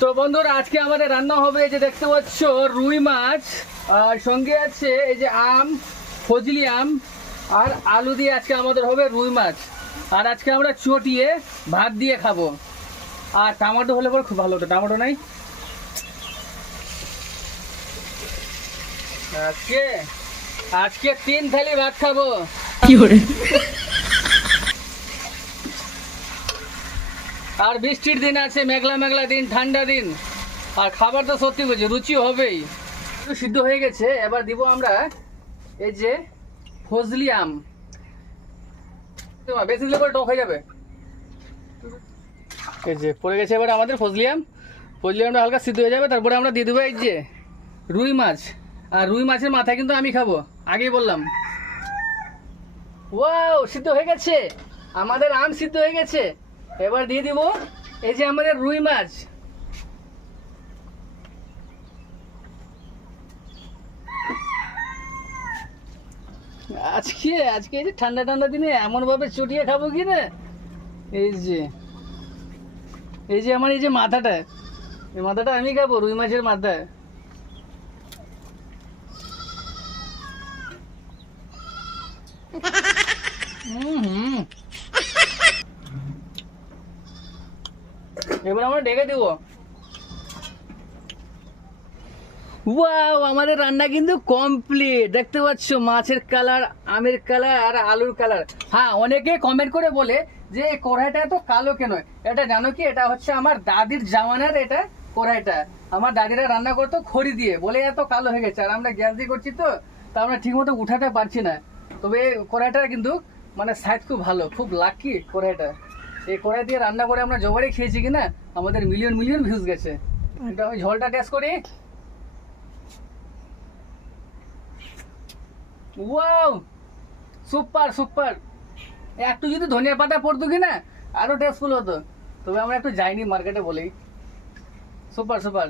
তো বন্ধুরা আজকে আমাদের রান্না হবে এই যে দেখতে পাচ্ছ রুই মাছ, আর সঙ্গে আছে এই যে আম, ফজলি আম আর আলু দিয়ে আজকে আমাদের হবে রুই মাছ। আর আজকে আমরা চটিয়ে ভাত দিয়ে খাবো। আর টমেটো হলে পরে খুব ভালো হতো, টমেটো নাই আজকে। আজকে 3 থালি ভাত খাবো। কি করে? আর বৃষ্টির দিন আছে, মেঘলা মেঘলা দিন, ঠান্ডা দিন, আর খাবার তো সত্যি বলছি রুচি হবেই। একটু সিদ্ধ হয়ে গেছে, এবার দিব আমরা এই যে ফজলি আম। বেশি দিলে পরে টক হয়ে যাবে। এই যে পড়ে গেছে এবার আমাদের ফজলি আম। ফজলি আমটা হালকা সিদ্ধ হয়ে যাবে, তারপরে আমরা দিয়ে দেবো এই যে রুই মাছ। আর রুই মাছের মাথা কিন্তু আমি খাবো, আগেই বললাম। ওয়াও, সিদ্ধ হয়ে গেছে আমাদের আম, সিদ্ধ হয়ে গেছে। এবার দিয়ে দিব এই যে আমাদের রুই মাছ। আজকে আজকে এই যে ঠান্ডা ঠান্ডা দিনে এমন ভাবে চটিয়ে খাবো কি না। এই যে আমার এই যে মাথাটা, এই মাথাটা আমি খাবো, রুই মাছের মাথা। হুম, এবার আমরা ঢেকে দিব। ওয়াও, আমাদের রান্না কিন্তু কমপ্লিট। দেখতে পাচ্ছ মাছের কালার, আমের কালার আর আলুর কালার। হ্যাঁ, অনেকে কমেন্ট করে বলে যে এই কড়াইটা এত কালো কেন। এটা জানো কি, এটা হচ্ছে আমার দাদির জামানার এটা কড়াইটা। আমার দাদিরা রান্না করতো খড়ি দিয়ে, বলে এত কালো হয়ে গেছে। আর আমরা গ্যাস দিয়ে করছি তো, তা আমরা ঠিক মতো উঠাতে পারছি না। তবে এই কড়াইটা কিন্তু মানে সাইজ খুব ভালো, খুব লাকি কড়াইটা। এই কড়াই দিয়ে রান্না করে আমরা জবারে খেয়েছি কিনা, আমাদের মিলিয়ন মিলিয়ন ভিউজ গেছে। এটা ওই ঝোলটা টেস্ট করি। Wow, super super. একটু যদি ধনিয়া পাতা পড়তো কিনা আরো টেস্টফুল হতো। তবে আমরা একটু যাইনি মার্কেটে বলেই। Super super.